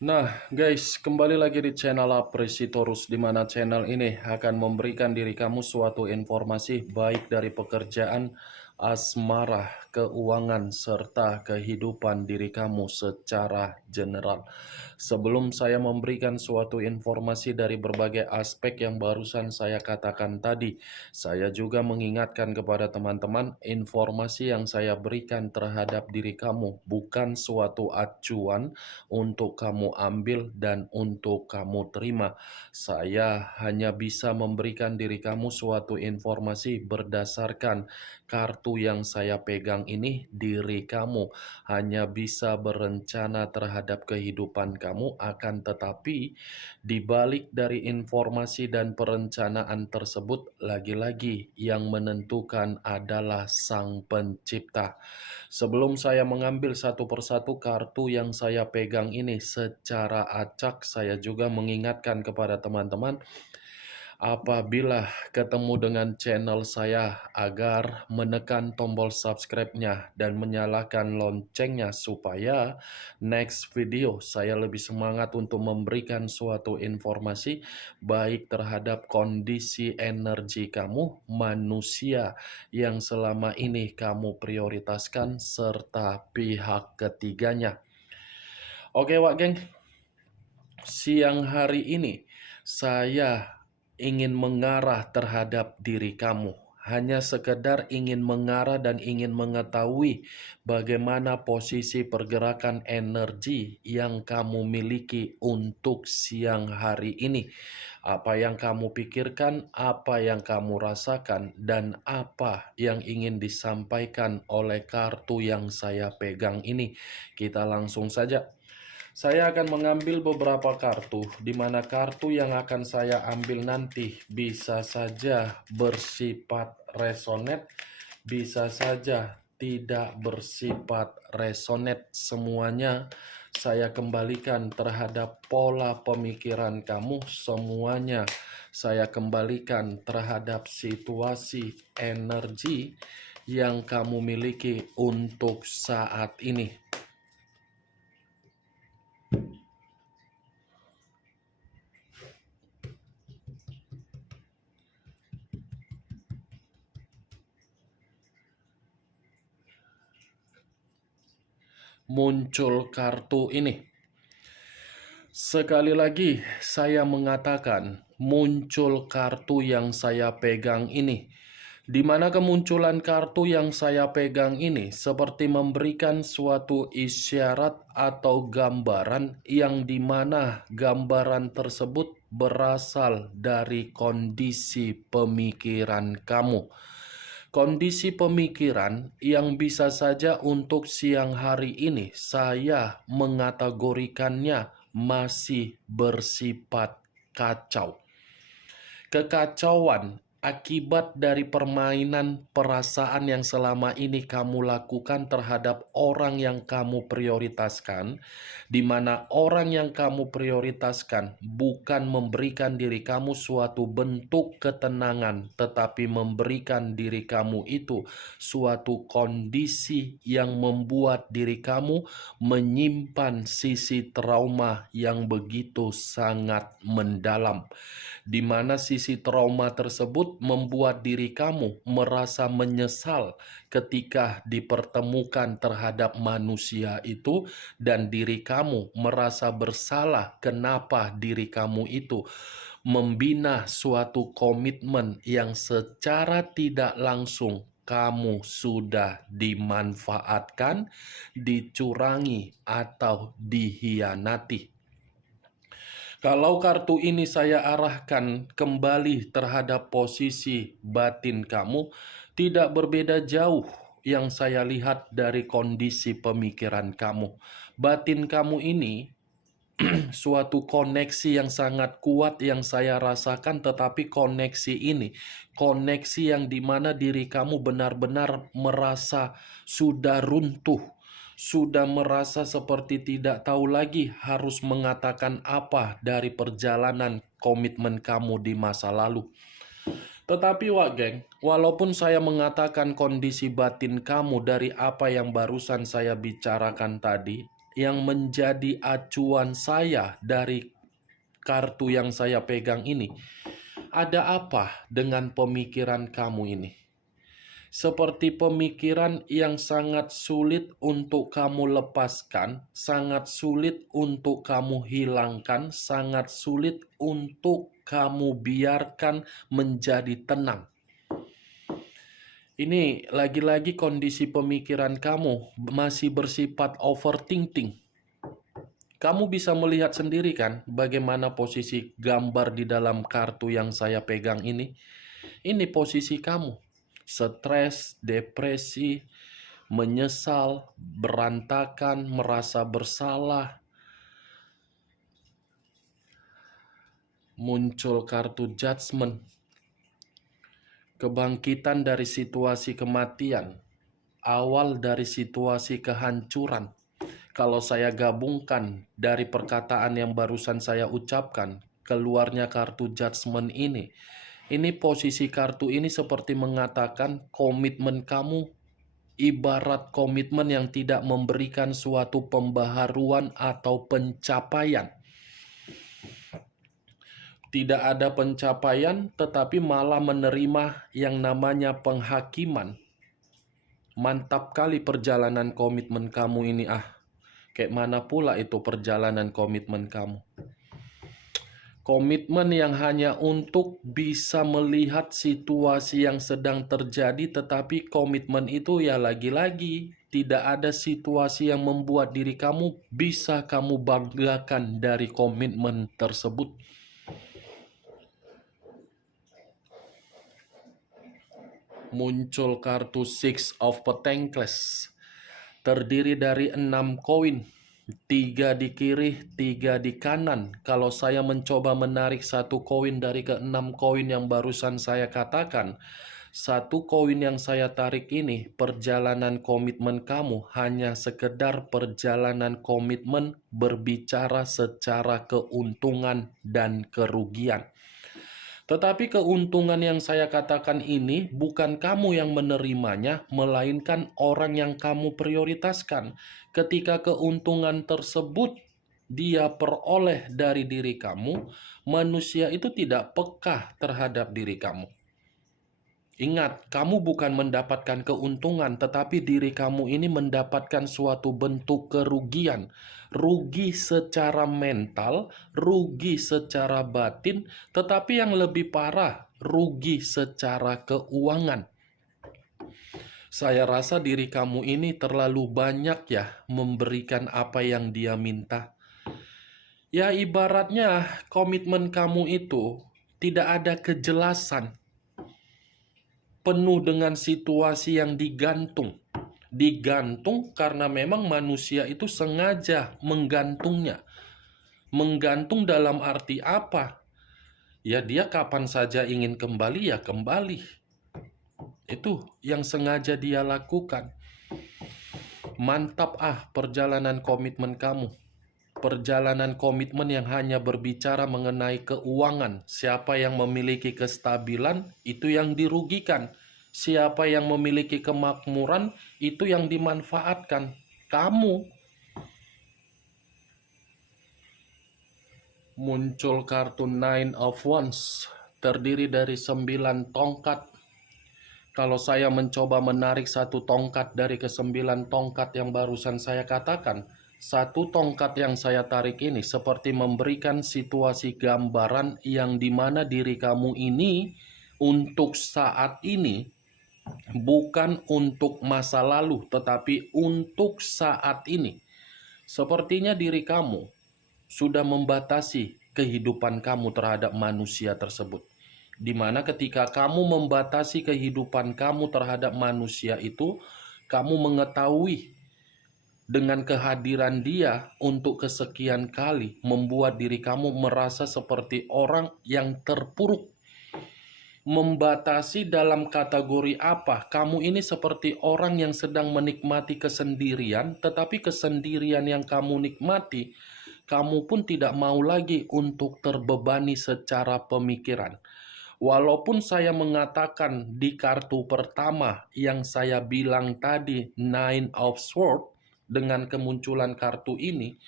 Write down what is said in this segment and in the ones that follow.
Nah, guys, kembali lagi di channel Apresitorus, di mana channel ini akan memberikan diri kamu suatu informasi baik dari pekerjaan, asmara, keuangan, serta kehidupan diri kamu secara general. Sebelum saya memberikan suatu informasi dari berbagai aspek yang barusan saya katakan tadi, saya juga mengingatkan kepada teman-teman, informasi yang saya berikan terhadap diri kamu bukan suatu acuan untuk kamu ambil dan untuk kamu terima. Saya hanya bisa memberikan diri kamu suatu informasi berdasarkan kartu yang saya pegang ini. Diri kamu hanya bisa berencana terhadap kehidupan kamu, akan tetapi di balik dari informasi dan perencanaan tersebut, lagi-lagi yang menentukan adalah Sang Pencipta. Sebelum saya mengambil satu persatu kartu yang saya pegang ini secara acak, saya juga mengingatkan kepada teman-teman, apabila ketemu dengan channel saya, agar menekan tombol subscribe-nya dan menyalakan loncengnya supaya next video saya lebih semangat untuk memberikan suatu informasi baik terhadap kondisi energi kamu, manusia yang selama ini kamu prioritaskan, serta pihak ketiganya. Oke, Wak Geng, siang hari ini saya ingin mengarah terhadap diri kamu. Hanya sekedar ingin mengarah dan ingin mengetahui bagaimana posisi pergerakan energi yang kamu miliki untuk siang hari ini. Apa yang kamu pikirkan, apa yang kamu rasakan, dan apa yang ingin disampaikan oleh kartu yang saya pegang ini. Kita langsung saja. Saya akan mengambil beberapa kartu, di mana kartu yang akan saya ambil nanti bisa saja bersifat resonate, bisa saja tidak bersifat resonate. Semuanya saya kembalikan terhadap pola pemikiran kamu, semuanya saya kembalikan terhadap situasi energi yang kamu miliki untuk saat ini. Muncul kartu ini. Sekali lagi saya mengatakan, muncul kartu yang saya pegang ini. Di mana kemunculan kartu yang saya pegang ini seperti memberikan suatu isyarat atau gambaran, yang dimana gambaran tersebut berasal dari kondisi pemikiran kamu. Kondisi pemikiran yang bisa saja untuk siang hari ini saya mengategorikannya masih bersifat kacau. Kekacauan akibat dari permainan perasaan yang selama ini kamu lakukan terhadap orang yang kamu prioritaskan, di mana orang yang kamu prioritaskan bukan memberikan diri kamu suatu bentuk ketenangan, tetapi memberikan diri kamu itu suatu kondisi yang membuat diri kamu menyimpan sisi trauma yang begitu sangat mendalam, di mana sisi trauma tersebut membuat diri kamu merasa menyesal ketika dipertemukan terhadap manusia itu, dan diri kamu merasa bersalah kenapa diri kamu itu membina suatu komitmen yang secara tidak langsung kamu sudah dimanfaatkan, dicurangi, atau dihianati. Kalau kartu ini saya arahkan kembali terhadap posisi batin kamu, tidak berbeda jauh yang saya lihat dari kondisi pemikiran kamu. Batin kamu ini suatu koneksi yang sangat kuat yang saya rasakan, tetapi koneksi ini, koneksi yang dimana diri kamu benar-benar merasa sudah runtuh, sudah merasa seperti tidak tahu lagi harus mengatakan apa dari perjalanan komitmen kamu di masa lalu. Tetapi Wak Geng, walaupun saya mengatakan kondisi batin kamu dari apa yang barusan saya bicarakan tadi, yang menjadi acuan saya dari kartu yang saya pegang ini. Ada apa dengan pemikiran kamu ini? Seperti pemikiran yang sangat sulit untuk kamu lepaskan, sangat sulit untuk kamu hilangkan, sangat sulit untuk kamu biarkan menjadi tenang. Ini lagi-lagi kondisi pemikiran kamu masih bersifat overthinking. Kamu bisa melihat sendiri kan bagaimana posisi gambar di dalam kartu yang saya pegang ini. Ini posisi kamu. Stres, depresi, menyesal, berantakan, merasa bersalah. Muncul kartu judgment. Kebangkitan dari situasi kematian. Awal dari situasi kehancuran. Kalau saya gabungkan dari perkataan yang barusan saya ucapkan, keluarnya kartu judgment ini. Ini posisi kartu ini seperti mengatakan komitmen kamu ibarat komitmen yang tidak memberikan suatu pembaharuan atau pencapaian. Tidak ada pencapaian, tetapi malah menerima yang namanya penghakiman. Mantap kali perjalanan komitmen kamu ini Kayak mana pula itu perjalanan komitmen kamu? Komitmen yang hanya untuk bisa melihat situasi yang sedang terjadi, tetapi komitmen itu ya lagi-lagi tidak ada situasi yang membuat diri kamu bisa kamu banggakan dari komitmen tersebut. Muncul kartu Six of Pentacles. Terdiri dari 6 koin, 3 di kiri, 3 di kanan. Kalau saya mencoba menarik satu koin dari ke-6 koin yang barusan saya katakan, satu koin yang saya tarik ini, perjalanan komitmen kamu hanya sekedar perjalanan komitmen berbicara secara keuntungan dan kerugian. Tetapi keuntungan yang saya katakan ini bukan kamu yang menerimanya, melainkan orang yang kamu prioritaskan. Ketika keuntungan tersebut dia peroleh dari diri kamu, manusia itu tidak peka terhadap diri kamu. Ingat, kamu bukan mendapatkan keuntungan, tetapi diri kamu ini mendapatkan suatu bentuk kerugian. Rugi secara mental, rugi secara batin, tetapi yang lebih parah, rugi secara keuangan. Saya rasa diri kamu ini terlalu banyak ya memberikan apa yang dia minta. Ya ibaratnya komitmen kamu itu tidak ada kejelasan. Penuh dengan situasi yang digantung. Digantung karena memang manusia itu sengaja menggantungnya. Menggantung dalam arti apa? Ya dia kapan saja ingin kembali ya kembali. Itu yang sengaja dia lakukan. Mantap perjalanan komitmen kamu. Perjalanan komitmen yang hanya berbicara mengenai keuangan. Siapa yang memiliki kestabilan, itu yang dirugikan. Siapa yang memiliki kemakmuran, itu yang dimanfaatkan. Kamu. Muncul kartu Nine of Wands. Terdiri dari 9 tongkat. Kalau saya mencoba menarik satu tongkat dari ke-9 tongkat yang barusan saya katakan, satu tongkat yang saya tarik ini seperti memberikan situasi gambaran yang dimana diri kamu ini untuk saat ini bukan untuk masa lalu, tetapi untuk saat ini. Sepertinya diri kamu sudah membatasi kehidupan kamu terhadap manusia tersebut. Di mana ketika kamu membatasi kehidupan kamu terhadap manusia itu, kamu mengetahui dengan kehadiran dia untuk kesekian kali membuat diri kamu merasa seperti orang yang terpuruk. Membatasi dalam kategori apa? Kamu ini seperti orang yang sedang menikmati kesendirian, tetapi kesendirian yang kamu nikmati, kamu pun tidak mau lagi untuk terbebani secara pemikiran. Walaupun saya mengatakan di kartu pertama yang saya bilang tadi, Nine of Swords, dengan kemunculan kartu ini,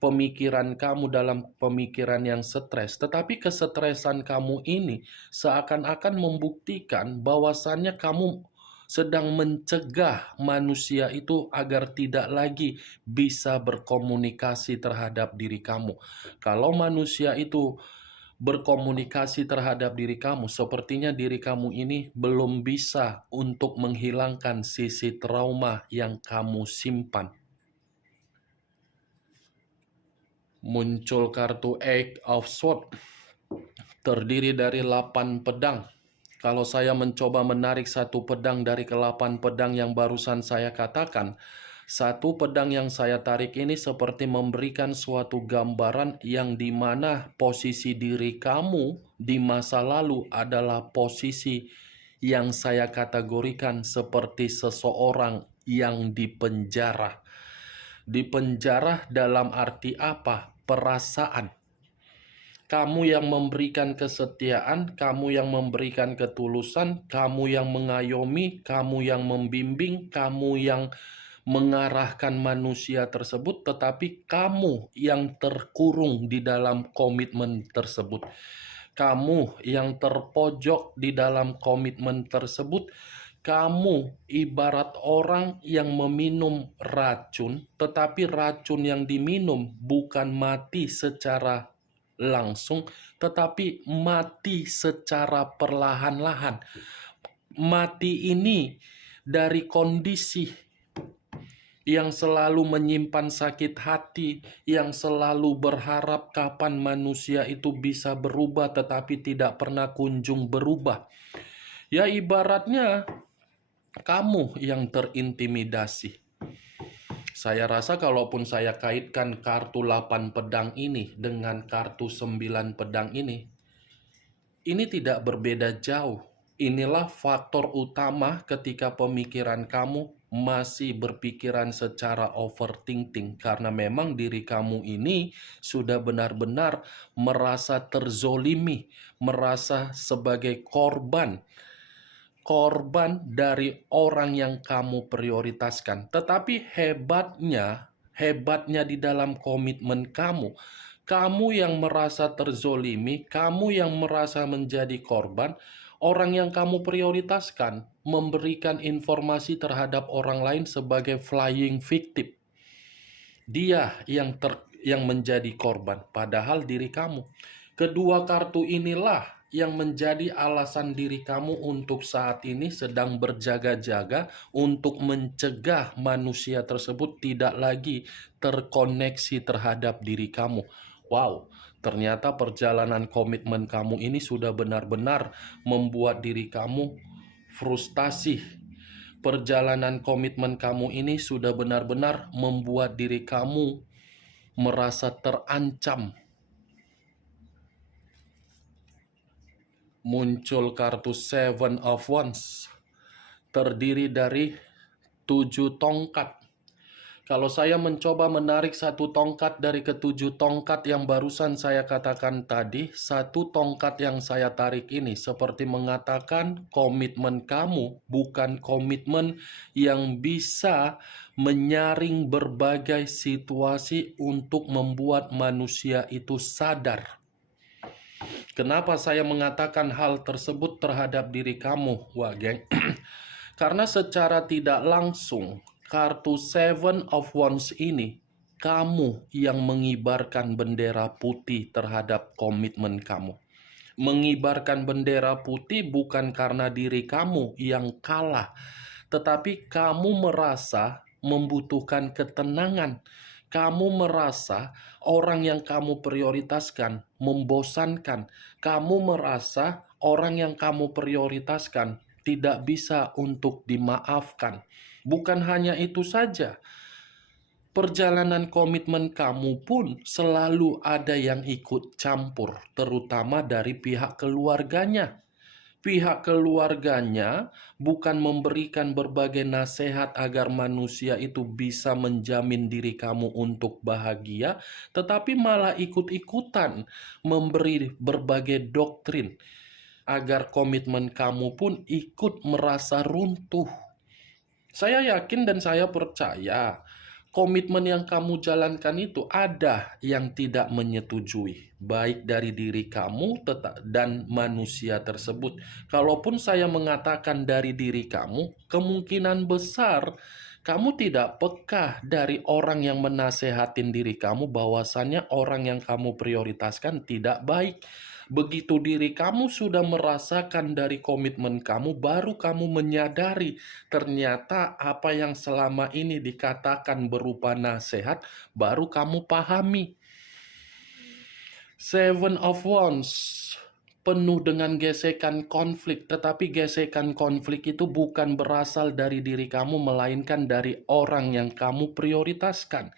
pemikiran kamu dalam pemikiran yang stres, tetapi kesetresan kamu ini seakan-akan membuktikan bahwasannya kamu sedang mencegah manusia itu agar tidak lagi bisa berkomunikasi terhadap diri kamu. Kalau manusia itu berkomunikasi terhadap diri kamu, sepertinya diri kamu ini belum bisa untuk menghilangkan sisi trauma yang kamu simpan. Muncul kartu Eight of Swords, terdiri dari 8 pedang. Kalau saya mencoba menarik satu pedang dari ke-8 pedang yang barusan saya katakan, satu pedang yang saya tarik ini seperti memberikan suatu gambaran yang dimana posisi diri kamu di masa lalu adalah posisi yang saya kategorikan seperti seseorang yang dipenjara. Dipenjara dalam arti apa? Perasaan. Kamu yang memberikan kesetiaan, kamu yang memberikan ketulusan, kamu yang mengayomi, kamu yang membimbing, kamu yang mengarahkan manusia tersebut, tetapi kamu yang terkurung di dalam komitmen tersebut. Kamu yang terpojok di dalam komitmen tersebut. Kamu ibarat orang yang meminum racun, tetapi racun yang diminum bukan mati secara langsung, tetapi mati secara perlahan-lahan. Mati ini dari kondisi yang selalu menyimpan sakit hati, yang selalu berharap kapan manusia itu bisa berubah, tetapi tidak pernah kunjung berubah. Ya, ibaratnya kamu yang terintimidasi. Saya rasa kalaupun saya kaitkan kartu 8 pedang ini dengan kartu 9 pedang ini tidak berbeda jauh. Inilah faktor utama ketika pemikiran kamu masih berpikiran secara overthinking, karena memang diri kamu ini sudah benar-benar merasa terzolimi, merasa sebagai korban dari orang yang kamu prioritaskan. Tetapi hebatnya di dalam komitmen kamu yang merasa terzolimi, kamu yang merasa menjadi korban, orang yang kamu prioritaskan memberikan informasi terhadap orang lain sebagai flying victim. Dia yang menjadi korban, padahal diri kamu. Kedua kartu inilah yang menjadi alasan diri kamu untuk saat ini sedang berjaga-jaga untuk mencegah manusia tersebut tidak lagi terkoneksi terhadap diri kamu. Wow, ternyata perjalanan komitmen kamu ini sudah benar-benar membuat diri kamu frustasi. Perjalanan komitmen kamu ini sudah benar-benar membuat diri kamu merasa terancam. Muncul kartu Seven of Wands, terdiri dari 7 tongkat. Kalau saya mencoba menarik satu tongkat dari ke-7 tongkat yang barusan saya katakan tadi, satu tongkat yang saya tarik ini seperti mengatakan komitmen kamu bukan komitmen yang bisa menyaring berbagai situasi untuk membuat manusia itu sadar. Kenapa saya mengatakan hal tersebut terhadap diri kamu, wah geng? Karena secara tidak langsung, kartu Seven of Wands ini, kamu yang mengibarkan bendera putih terhadap komitmen kamu. Mengibarkan bendera putih bukan karena diri kamu yang kalah, tetapi kamu merasa membutuhkan ketenangan. Kamu merasa orang yang kamu prioritaskan membosankan. Kamu merasa orang yang kamu prioritaskan tidak bisa untuk dimaafkan. Bukan hanya itu saja, perjalanan komitmen kamu pun selalu ada yang ikut campur, terutama dari pihak keluarganya. Pihak keluarganya bukan memberikan berbagai nasihat agar manusia itu bisa menjamin diri kamu untuk bahagia, tetapi malah ikut-ikutan memberi berbagai doktrin agar komitmen kamu pun ikut merasa runtuh. Saya yakin dan saya percaya komitmen yang kamu jalankan itu ada yang tidak menyetujui, baik dari diri kamu dan manusia tersebut. Kalaupun saya mengatakan dari diri kamu, kemungkinan besar kamu tidak peka dari orang yang menasehatin diri kamu bahwasannya orang yang kamu prioritaskan tidak baik. Begitu diri kamu sudah merasakan dari komitmen kamu, baru kamu menyadari ternyata apa yang selama ini dikatakan berupa nasihat, baru kamu pahami. Seven of Wands penuh dengan gesekan konflik, tetapi gesekan konflik itu bukan berasal dari diri kamu, melainkan dari orang yang kamu prioritaskan.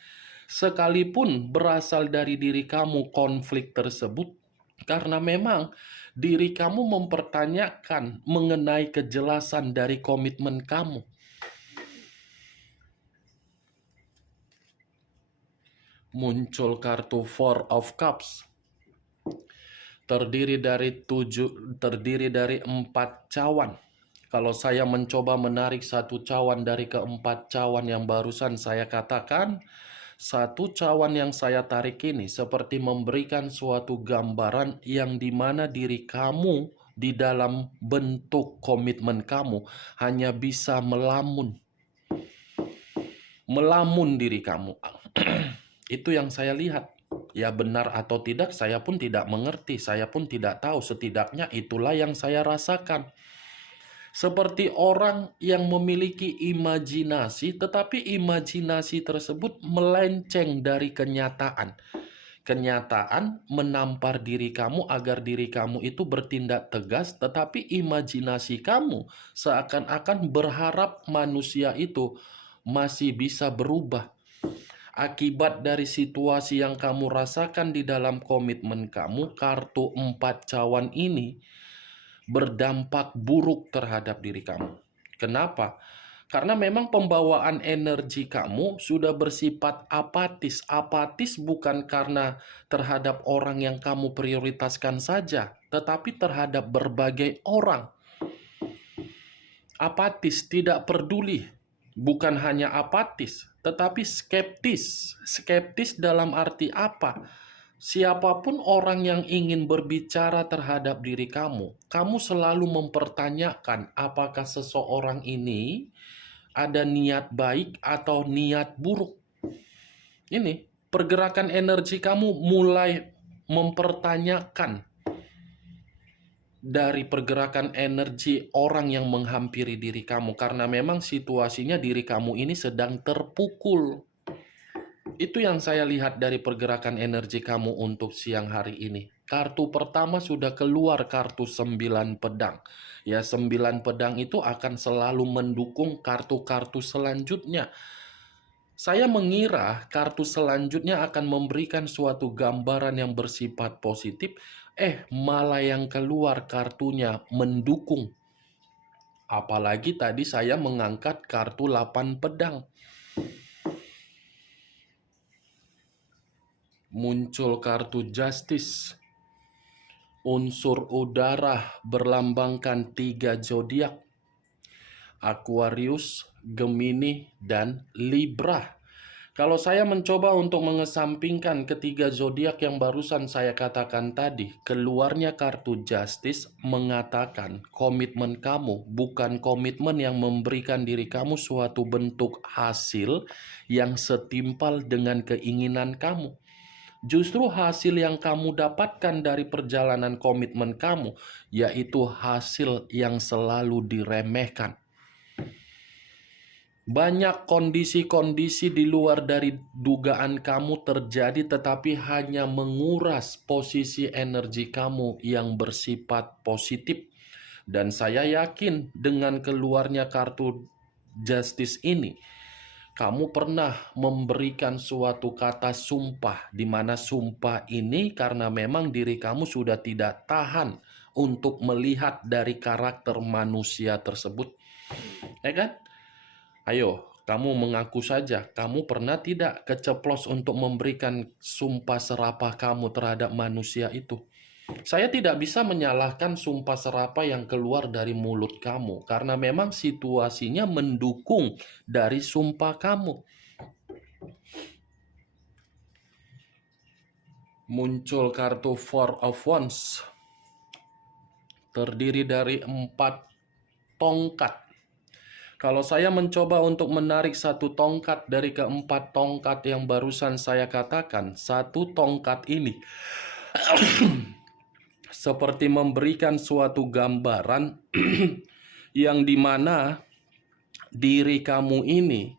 Sekalipun berasal dari diri kamu konflik tersebut, karena memang diri kamu mempertanyakan mengenai kejelasan dari komitmen kamu. Muncul kartu Four of Cups. Terdiri dari 4 cawan. Kalau saya mencoba menarik satu cawan dari keempat cawan yang barusan saya katakan, satu cawan yang saya tarik ini seperti memberikan suatu gambaran yang dimana diri kamu di dalam bentuk komitmen kamu hanya bisa melamun diri kamu. Itu yang saya lihat. Ya benar atau tidak saya pun tidak mengerti, saya pun tidak tahu, setidaknya itulah yang saya rasakan. Seperti orang yang memiliki imajinasi, tetapi imajinasi tersebut melenceng dari kenyataan. Kenyataan menampar diri kamu agar diri kamu itu bertindak tegas, tetapi imajinasi kamu seakan-akan berharap manusia itu masih bisa berubah. Akibat dari situasi yang kamu rasakan di dalam komitmen kamu, kartu 4 cawan ini berdampak buruk terhadap diri kamu. Kenapa? Karena memang pembawaan energi kamu sudah bersifat apatis. Apatis bukan karena terhadap orang yang kamu prioritaskan saja, tetapi terhadap berbagai orang. Apatis, tidak peduli. Bukan hanya apatis, tetapi skeptis. Skeptis dalam arti apa? Siapapun orang yang ingin berbicara terhadap diri kamu, kamu selalu mempertanyakan apakah seseorang ini ada niat baik atau niat buruk. Ini pergerakan energi kamu mulai mempertanyakan dari pergerakan energi orang yang menghampiri diri kamu, karena memang situasinya diri kamu ini sedang terpukul. Itu yang saya lihat dari pergerakan energi kamu untuk siang hari ini. Kartu pertama sudah keluar, kartu 9 pedang. Ya, 9 pedang itu akan selalu mendukung kartu-kartu selanjutnya. Saya mengira kartu selanjutnya akan memberikan suatu gambaran yang bersifat positif, malah yang keluar kartunya mendukung. Apalagi tadi saya mengangkat kartu 8 pedang. Muncul kartu Justice. Unsur udara berlambangkan 3 zodiak. Aquarius, Gemini, dan Libra. Kalau saya mencoba untuk mengesampingkan ketiga zodiak yang barusan saya katakan tadi, keluarnya kartu Justice mengatakan komitmen kamu bukan komitmen yang memberikan diri kamu suatu bentuk hasil yang setimpal dengan keinginan kamu. Justru hasil yang kamu dapatkan dari perjalanan komitmen kamu, yaitu hasil yang selalu diremehkan. Banyak kondisi-kondisi di luar dari dugaan kamu terjadi, tetapi hanya menguras posisi energi kamu yang bersifat positif. Dan saya yakin dengan keluarnya kartu Justice ini, kamu pernah memberikan suatu kata sumpah, di mana sumpah ini karena memang diri kamu sudah tidak tahan untuk melihat dari karakter manusia tersebut. Ya kan? Ayo, kamu mengaku saja, kamu pernah tidak keceplos untuk memberikan sumpah serapah kamu terhadap manusia itu? Saya tidak bisa menyalahkan sumpah serapah yang keluar dari mulut kamu, karena memang situasinya mendukung dari sumpah kamu. muncul kartu Four of Wands. Terdiri dari 4 tongkat. Kalau saya mencoba untuk menarik satu tongkat dari keempat tongkat yang barusan saya katakan, satu tongkat ini seperti memberikan suatu gambaran yang dimana diri kamu ini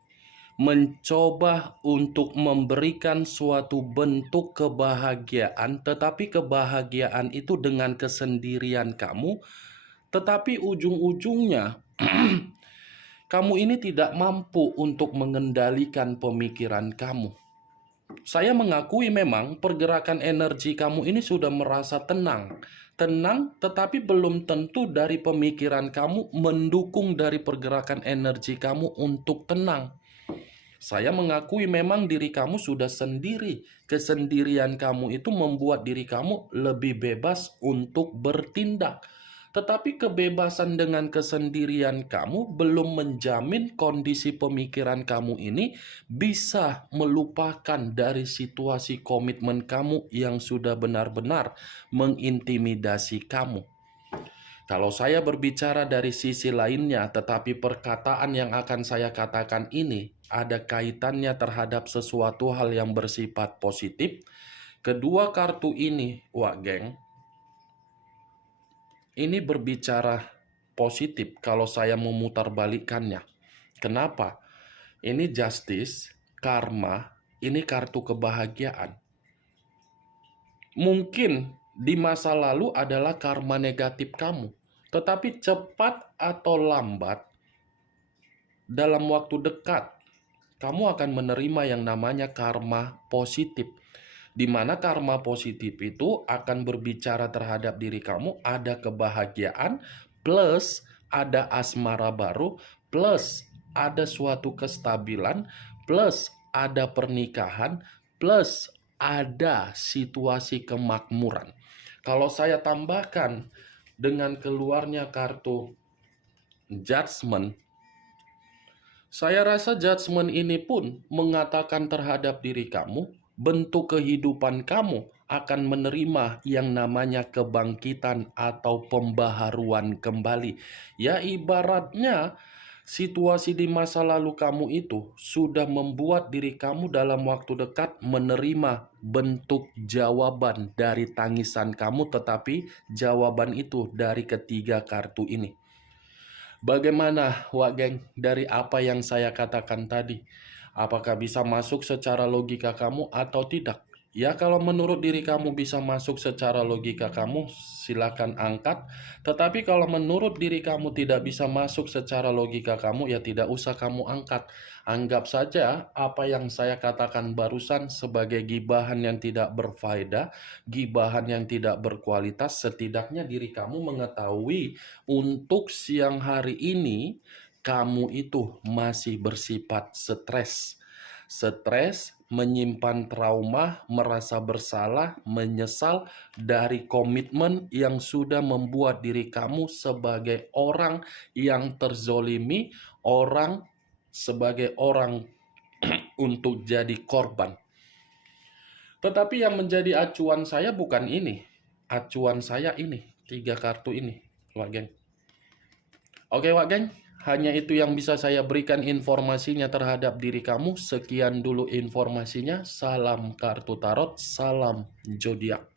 mencoba untuk memberikan suatu bentuk kebahagiaan, tetapi kebahagiaan itu dengan kesendirian kamu, tetapi ujung-ujungnya kamu ini tidak mampu untuk mengendalikan pemikiran kamu. Saya mengakui memang pergerakan energi kamu ini sudah merasa tenang. Tenang, tetapi belum tentu dari pemikiran kamu mendukung dari pergerakan energi kamu untuk tenang. Saya mengakui memang diri kamu sudah sendiri. Kesendirian kamu itu membuat diri kamu lebih bebas untuk bertindak. Tetapi kebebasan dengan kesendirian kamu belum menjamin kondisi pemikiran kamu ini bisa melupakan dari situasi komitmen kamu yang sudah benar-benar mengintimidasi kamu. Kalau saya berbicara dari sisi lainnya, tetapi perkataan yang akan saya katakan ini ada kaitannya terhadap sesuatu hal yang bersifat positif. Kedua kartu ini, Wak Geng, ini berbicara positif kalau saya memutarbalikkannya. Kenapa? Ini justice, karma, ini kartu kebahagiaan. Mungkin di masa lalu adalah karma negatif kamu. Tetapi cepat atau lambat, dalam waktu dekat, kamu akan menerima yang namanya karma positif. Di mana karma positif itu akan berbicara terhadap diri kamu, ada kebahagiaan, plus ada asmara baru, plus ada suatu kestabilan, plus ada pernikahan, plus ada situasi kemakmuran. Kalau saya tambahkan dengan keluarnya kartu judgment, saya rasa judgment ini pun mengatakan terhadap diri kamu, bentuk kehidupan kamu akan menerima yang namanya kebangkitan atau pembaharuan kembali. Ya, ibaratnya situasi di masa lalu kamu itu sudah membuat diri kamu dalam waktu dekat menerima bentuk jawaban dari tangisan kamu, tetapi jawaban itu dari ketiga kartu ini. Bagaimana, Wak Geng, dari apa yang saya katakan tadi? Apakah bisa masuk secara logika kamu atau tidak? Ya, kalau menurut diri kamu bisa masuk secara logika kamu, silakan angkat. Tetapi kalau menurut diri kamu tidak bisa masuk secara logika kamu, ya tidak usah kamu angkat. Anggap saja apa yang saya katakan barusan sebagai gibahan yang tidak berfaedah, gibahan yang tidak berkualitas. Setidaknya diri kamu mengetahui untuk siang hari ini kamu itu masih bersifat stres. Stres, menyimpan trauma, merasa bersalah, menyesal dari komitmen yang sudah membuat diri kamu sebagai orang yang terzolimi, sebagai orang untuk jadi korban. Tetapi yang menjadi acuan saya bukan ini. Acuan saya ini, 3 kartu ini, Wak Geng. Oke, Wak Geng, hanya itu yang bisa saya berikan informasinya terhadap diri kamu. Sekian dulu informasinya. Salam kartu tarot, salam zodiak.